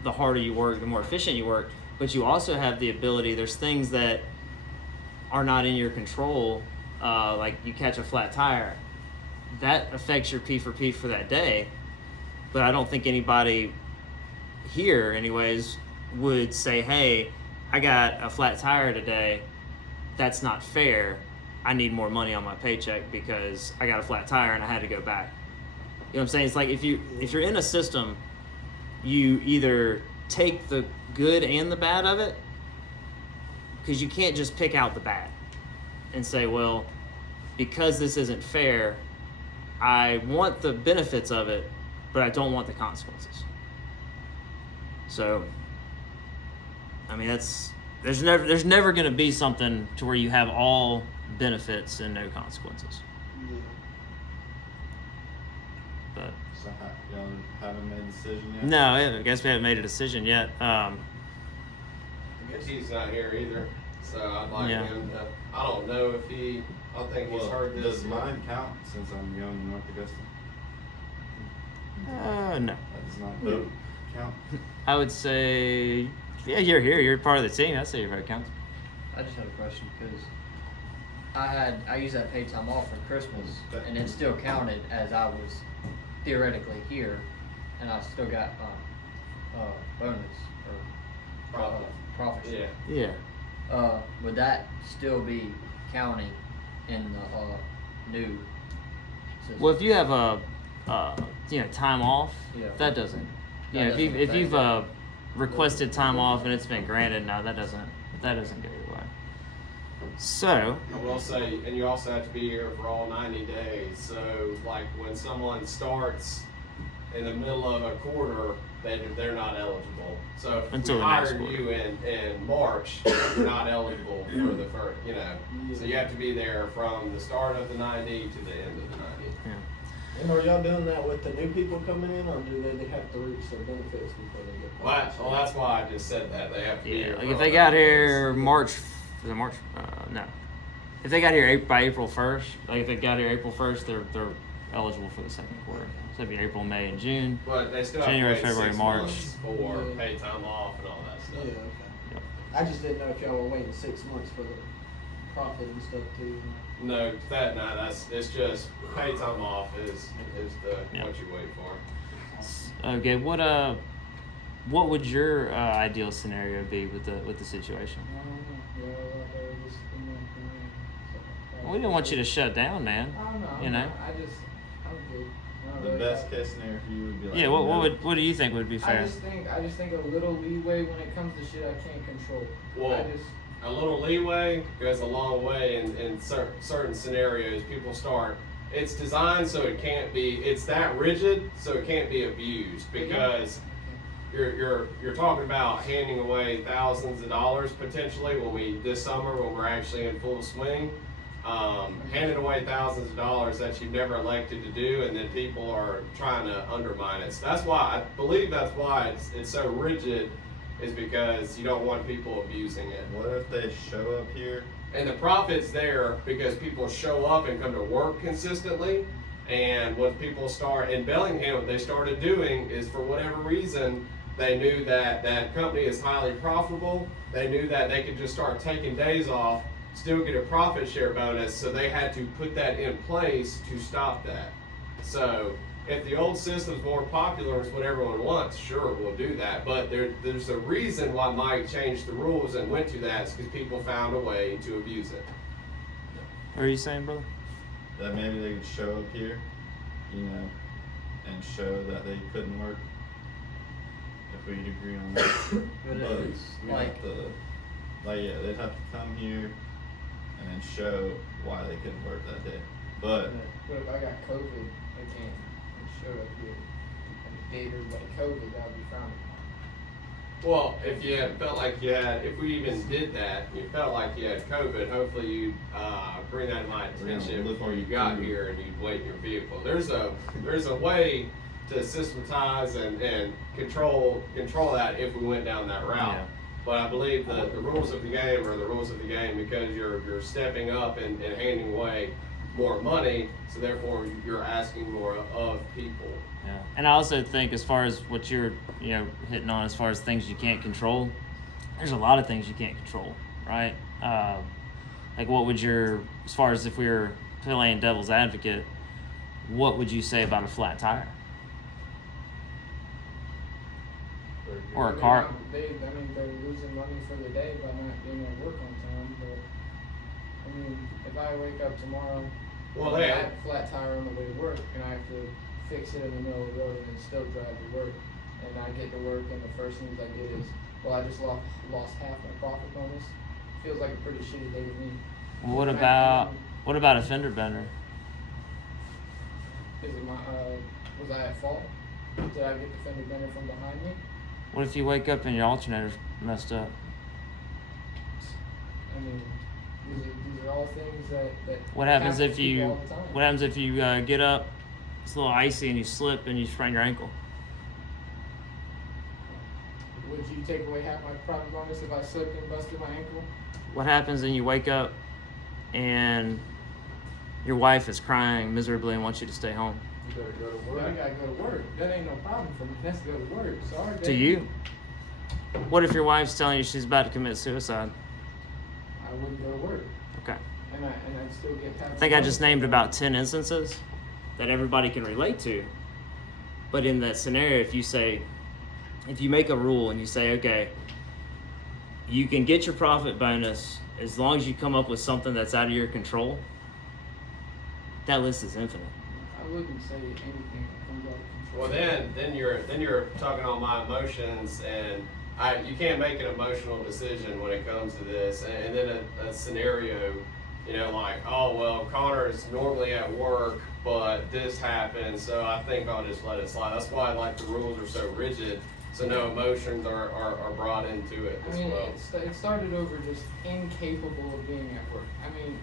the harder you work, the more efficient you work, but you also have the ability, there's things that are not in your control, like you catch a flat tire, that affects your P for that day. But I don't think anybody here anyways would say, hey, I got a flat tire today, that's not fair, I need more money on my paycheck because I got a flat tire and I had to go back. You know what I'm saying? It's like if you're in a system, you either take the good and the bad of it, because you can't just pick out the bad and say, well, because this isn't fair, I want the benefits of it, but I don't want the consequences. So, I mean, there's never going to be something to where you have all benefits and no consequences. Yeah. but So y'all haven't made a decision yet? no, I guess we haven't made a decision yet. He's not here either, so I'd like Yeah. him to, I don't know if I don't think he's Well, heard this. does mine count since I'm young in North Augusta? No. That does not vote count? I would say, yeah, you're here. You're part of the team. I'd say your vote counts. I just had a question because I used that paid time off for Christmas, and it still counted as I was theoretically here, and I still got bonus or profit share. Yeah. Yeah. Would that still be counting in the new system? Well, if you have a, time off, Yeah. that doesn't. That Yeah, doesn't if you've affect requested time off and it's been granted, no, that doesn't go your way. So, I will say, and you also have to be here for all 90 days. So, like when someone starts in the middle of a quarter, they're not eligible. So, if Until we the next hired quarter. you in March, you're not eligible for the first. So you have to be there from the start of the 90 to the end of the 90. yeah. And are y'all doing that with the new people coming in, or do they have to reach their benefits before they get? Well, that's why I just said that they have to be Yeah, here. like for if all they got 90 days. here March, is it March? No. If they got here by April 1st, like if they got here April 1st, they're eligible for the second quarter. So it'd be April, May, and June. But they still January, have to wait February, 6 March. months for Yeah. paid time off and all that Yeah, stuff. okay. Yep. I just didn't know if y'all were waiting 6 months for the profit and stuff too. No, it's just paid time off is Yeah. what you wait for. Okay, what would your ideal scenario be with the situation? Well, we didn't want you to shut down, man. I don't know. You know? I'm good. I don't The really best got- case scenario for you would be like. Yeah, what do you think would be I fair? just think a little leeway when it comes to shit I can't control. Well, a little leeway goes a long way in certain scenarios. People start. It's designed so it can't be. It's that rigid so it can't be abused because you're talking about handing away thousands of dollars potentially this summer when we're actually in full swing. Handing away thousands of dollars that you've never elected to do, and then people are trying to undermine it. So that's why I believe that's why it's so rigid, is because you don't want people abusing it. What if they show up here? And the profit's there because people show up and come to work consistently. And what people start in Bellingham, what they started doing is, for whatever reason, they knew that that company is highly profitable. They knew that they could just start taking days off, still get a profit share bonus. So they had to put that in place to stop that. So if the old system's more popular, it's what everyone wants, sure, we'll do that. But there's a reason why Mike changed the rules and went to that, is because people found a way to abuse it. What are you saying, brother? That maybe they could show up here, and show that they couldn't work. If we'd agree on that. But if it's we like, have to, they'd have to come here and then show why they couldn't work that day. But But if I got COVID, I can't show up here. And the Gators like COVID, that would be frowned upon. Well, if you felt like if we even did that, you felt like you had COVID, hopefully you'd bring that to my attention before you got here and you'd wait in your vehicle. There's a way to systematize and control that if we went down that route. Yeah. But I believe the rules of the game are the rules of the game, because you're stepping up and handing away more money, so therefore you're asking more of people. Yeah. And I also think, as far as what you're hitting on, as far as things you can't control, there's a lot of things you can't control, right? Like what would as far as if we were playing devil's advocate, what would you say about a flat tire? Or a car? They're losing money for the day by not getting their work on time. But I mean, if I wake up tomorrow, Well, I they have a flat tire on the way to work, and I have to fix it in the middle of the road and still drive to work, and I get to work, and the first news I get is, well, I just lost half my profit bonus. Feels like a pretty shitty day to me. Well, what about a fender bender? Is it was I at fault? Did I get the fender bender from behind me? What if you wake up and your alternator's messed up? I mean, these are all things that What happens happen if to people you all the time. What happens if you get up it's a little icy and you slip and you sprain your ankle. Would you take away half my profit bonus if I slipped and busted my ankle? What happens when you wake up and your wife is crying miserably and wants you to stay home? You better go to Well, I work. gotta go to work. That ain't no problem for me. Let's go to work. Sorry, To baby. you? What if your wife's telling you she's about to commit suicide? I wouldn't go to work, Okay. and I'd still get half. I think I just named about 10 instances that everybody can relate to. But in that scenario, if you make a rule and you say, okay, you can get your profit bonus as long as you come up with something that's out of your control, that list is infinite. I wouldn't say anything that comes out of control. Well, then you're talking on my emotions, and you can't make an emotional decision when it comes to this. And then a scenario, like, oh well, Connor's normally at work, but this happened, so I think I'll just let it slide. That's why the rules are so rigid, so no emotions are brought into it I as mean, well. it started over just incapable of being at work. I mean,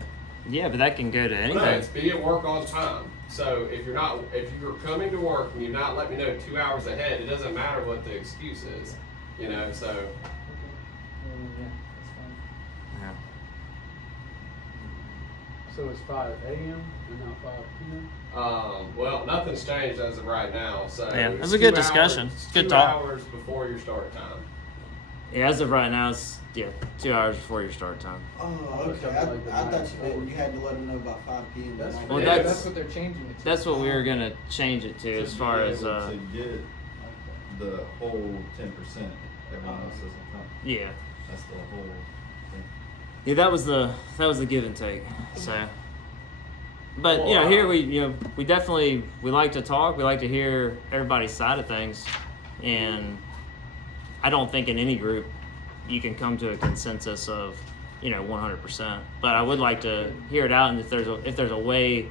Yeah, but that can go to No, anything. it's be at work on time. So if you're coming to work and you're not letting me know 2 hours ahead, it doesn't matter what the excuse is, so. yeah, that's fine. Yeah. So it's 5 a.m. and not 5 p.m. Well, nothing's changed as of right now, so. Yeah, it's that's a good 2 discussion. hours- It's good 2 talk. hours before your start time. Yeah, as of right now, it's 2 hours before your start time. Oh, Which okay. I feel like the I night thought you before. meant you had to let them know about 5 p.m. That's the night Well, before. Yeah, that's what they're changing it to. that's what we were gonna change it to, as far as to get the whole 10%, everyone else doesn't come. yeah. That's the whole thing. Yeah, that was the give and take. So, but Well, here we definitely we like to talk. We like to hear everybody's side of things, and I don't think in any group you can come to a consensus of 100%. But I would like to hear it out, and if there's a way,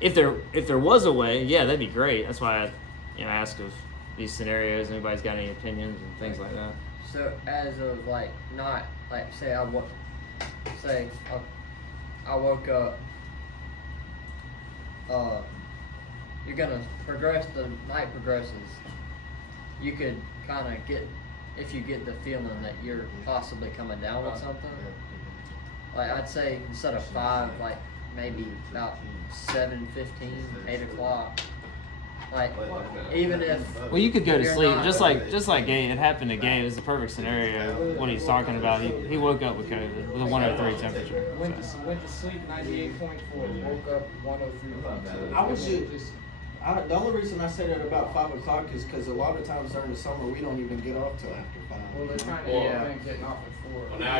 if there was a way, yeah, that'd be great. That's why I asked if these scenarios, anybody's got any opinions and things like that. So as of not say I woke up. You're gonna progress. The night progresses. You could kind of get, if you get the feeling that you're possibly coming down with something. Like I'd say instead of 5, maybe about 7:15, 8 o'clock. Even if Well, you could go to You're sleep, not- just like Gabe. It happened to Gabe. It was the perfect scenario. What he's talking about. He woke up with COVID with a 103 temperature. Went to sleep 98.4. Woke up 103. I was the only reason I say that about 5 o'clock is because a lot of times during the summer we don't even get off till after 5. Well, they're trying to prevent getting off at 4. Well, now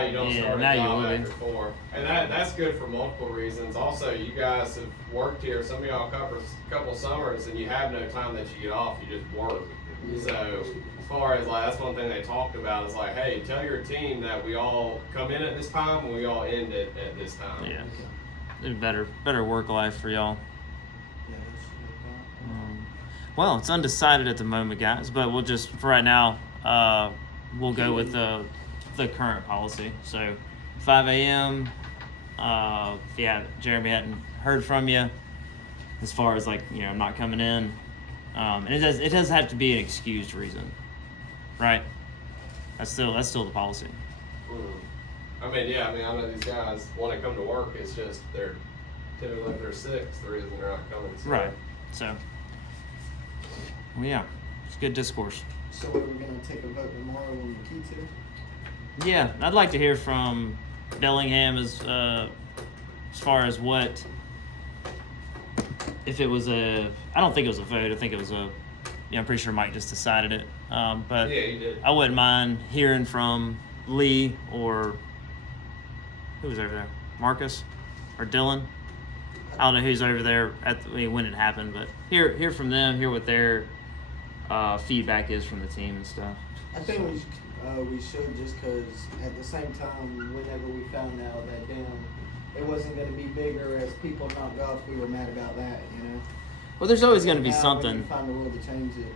you don't Yeah, start now a you job will be. after 4, and that's good for multiple reasons. Also, you guys have worked here. Some of y'all couple summers, and you have no time that you get off. You just work. So as far as that's one thing they talked about is hey, tell your team that we all come in at this time and we all end at this time. Yeah, It'd be better work life for y'all. Yeah, Well, it's undecided at the moment, guys. But we'll just for right now, we'll go with the current policy. So 5 a.m. If Jeremy hadn't heard from you, as far as I'm not coming in, and it does have to be an excused reason, right? That's still the policy. I know these guys want to come to work. It's just they're typically if they're sick, it's the reason they're not coming. So. Right. So, well, yeah, it's good discourse. So we're gonna take a vote tomorrow on the key to? Yeah, I'd like to hear from Bellingham as far as what if it was I don't think it was a vote. I think it was I'm pretty sure Mike just decided it. But Yeah, you did. I wouldn't mind hearing from Lee or who was over there, Marcus or Dylan. I don't know who's over there when it happened, but hear from them, hear what their feedback is from the team and stuff. I think we should just because at the same time, whenever we found out that it wasn't going to be bigger as people knocked off, we were mad about that, Well, there's always going to be Now we something, can find a way to change it.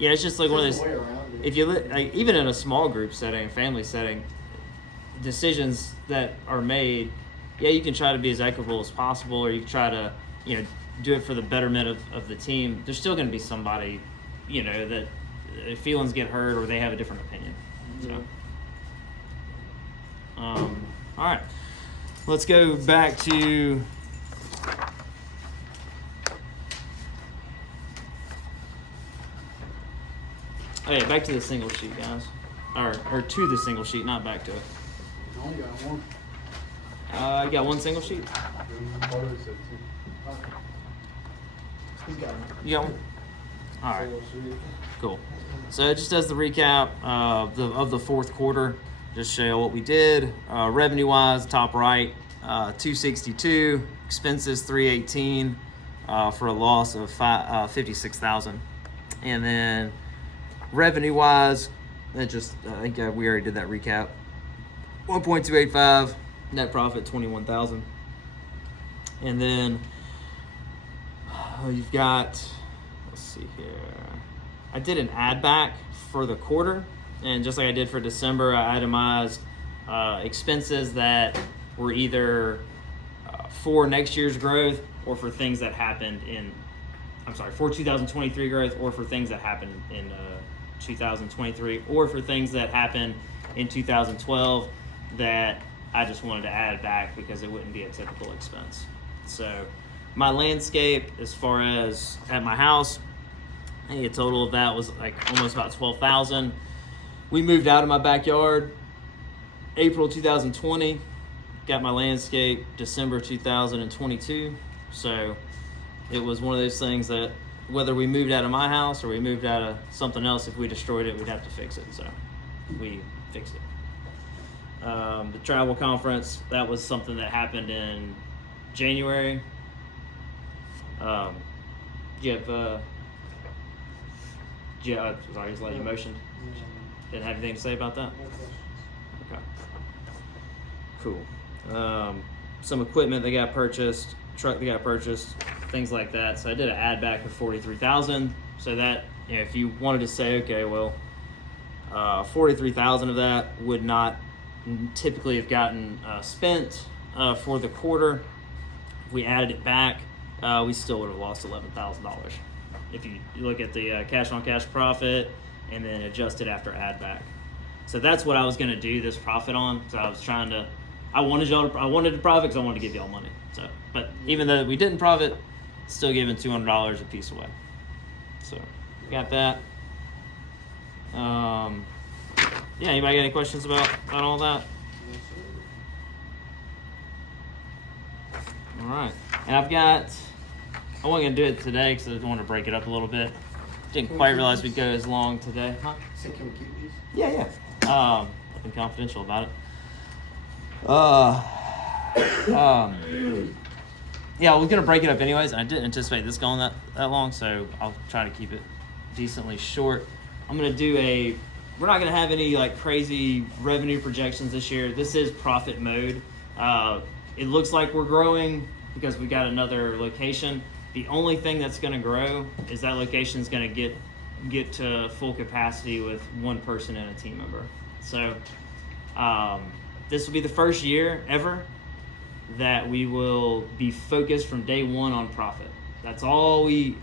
It's just like one of There's those. a way around it. If you even in a small group setting, family setting, decisions that are made, you can try to be as equitable as possible, or you can try to do it for the betterment of the team, there's still going to be somebody, you know, that feelings get hurt or they have a different opinion. So, all right, let's go back to. Oh yeah, back to the single sheet, guys. Or to the single sheet, not back to it. I only got one. You got one single sheet? Part of it said two. He's got one. You got one? All right, cool. So it just does the recap of the fourth quarter. Just show what we did. Revenue-wise, top right, 262. Expenses 318 for a loss of 56,000. And then revenue-wise, I think we already did that recap. 1.285, net profit 21,000. And then you've got, let's see here. I did an add back for the quarter, and just like I did for December, I itemized expenses that were either for next year's growth or for things that happened for 2023 growth, or for things that happened in 2023, or for things that happened in 2012 that I just wanted to add back because it wouldn't be a typical expense. So my landscape, as far as at my house, I think a total of that was like almost about 12,000. We moved out of my backyard April 2020, got my landscape December 2022. So it was one of those things that whether we moved out of my house or we moved out of something else, if we destroyed it, we'd have to fix it. So we fixed it. The travel conference, that was something that happened in January. Sorry, just let you motion. Didn't have anything to say about that? Okay. Cool. Some equipment that got purchased, truck that got purchased, things like that. So I did an add back of 43,000. So that, you know, if you wanted to say, okay, well, 43,000 of that would not typically have gotten spent for the quarter. If we added it back, we still would have lost $11,000. If you look at the cash on cash profit and then adjust it after add back. So that's what I was going to do this profit on. So I was trying to, I wanted to profit because I wanted to give y'all money. So, but even though we didn't profit, still giving $200 a piece away. So got that. Yeah, anybody got any questions about all that? All right, and I wasn't gonna do it today because I just wanted to break it up a little bit. Didn't quite realize we'd go as long today. Huh? So can we keep these? Yeah. Nothing confidential about it. Yeah, I was gonna break it up anyways, and I didn't anticipate this going that long, so I'll try to keep it decently short. I'm gonna do we're not gonna have any like crazy revenue projections this year. This is profit mode. It looks like we're growing because we got another location. The only thing that's gonna grow is that location is gonna get to full capacity with one person and a team member. So this will be the first year ever that we will be focused from day one on profit. That's all we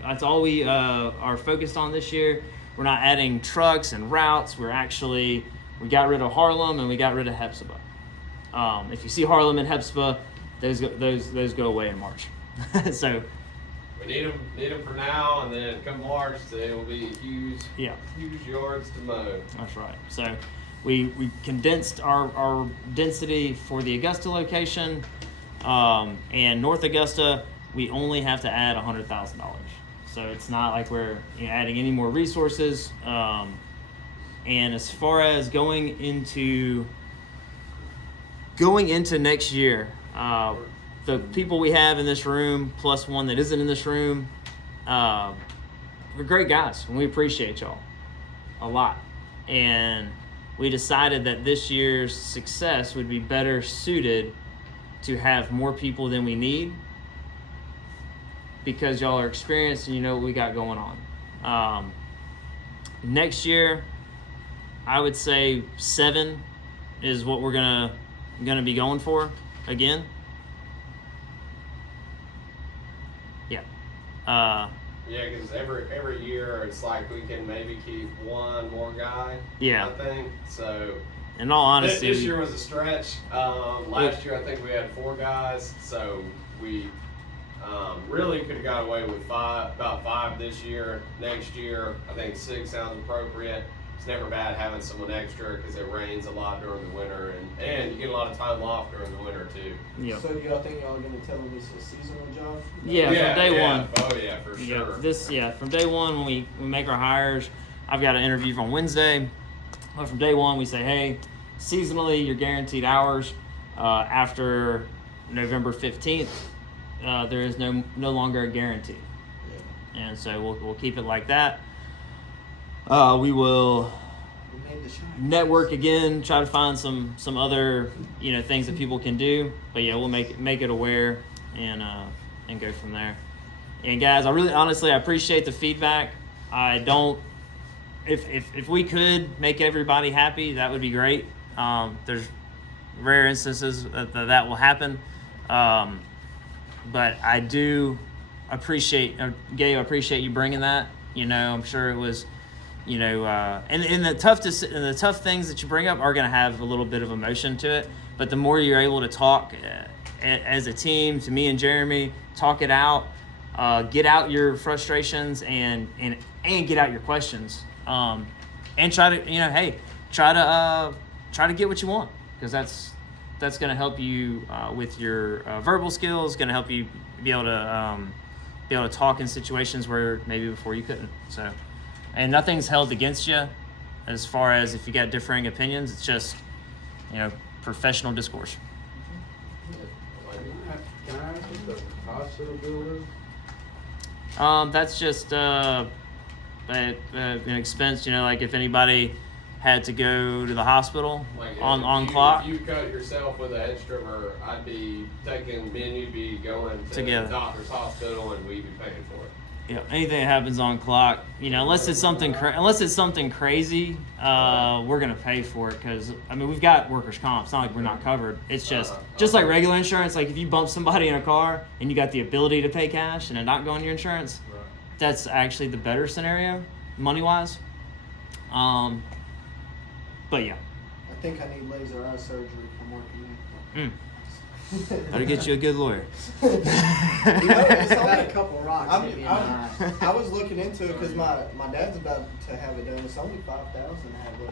are focused on this year. We're not adding trucks and routes. We got rid of Harlem and we got rid of Hepzibah. If you see Harlem and Hepzibah, those go away in March. So we need them for now, and then come March, they will be huge yards to mow. That's right. So we condensed our density for the Augusta location, and North Augusta, we only have to add $100,000. So it's not like we're adding any more resources. And as far as going into next year, the people we have in this room, plus one that isn't in this room, we're great guys, and we appreciate y'all a lot. And we decided that this year's success would be better suited to have more people than we need, because y'all are experienced and you know what we got going on. Next year, I would say 7 is what we're gonna be going for again. Yeah, Yeah, because every year it's like we can maybe keep one more guy. Yeah. I think so. In all honesty, This year was a stretch. Last year I think we had 4 guys, so we really could have got away with about 5 this year. Next year I think 6 sounds appropriate. It's never bad having someone extra because it rains a lot during the winter, and you get a lot of time off during the winter too. yeah. So do y'all think y'all gonna tell them it's a seasonal job? Yeah, from day one. Oh yeah, for sure. From day one when we make our hires, I've got an interview on Wednesday. But from day one we say, hey, seasonally you're guaranteed hours. After November 15th, there is no longer a guarantee, and so we'll keep it like that. We will We made the shot. network again, try to find some other things that people can do. But yeah, we'll make it aware and go from there. And guys, I really honestly I appreciate the feedback. I don't if we could make everybody happy, that would be great. There's rare instances that will happen, but I do appreciate Gabe. I appreciate you bringing that. I'm sure it was. And the tough things that you bring up are going to have a little bit of emotion to it. But the more you're able to talk as a team, to me and Jeremy, talk it out, get out your frustrations and get out your questions, and try to try to get what you want, because that's going to help you with your verbal skills. Going to help you be able to talk in situations where maybe before you couldn't. So. And nothing's held against you as far as if you got differing opinions. It's just, professional discourse. Can I ask what the hospital bill is? That's just an expense, like if anybody had to go to the hospital Like on if clock. If you cut yourself with an extrovert, I'd be taking me and you'd be going to Together. the doctor's hospital and we'd be paying for it. Yeah, anything that happens on clock, unless it's something crazy, we're gonna pay for it, because we've got workers' comp. It's not like we're not covered. It's just like regular insurance. Like if you bump somebody in a car and you got the ability to pay cash and it not go on your insurance, that's actually the better scenario, money wise. But yeah. I think I need laser eye surgery from working there. That'll get you a good lawyer. You know, it's Got only a couple rocks hit me in the eye. I was looking into it because my dad's about to have it done. It's only $5,000 to have it.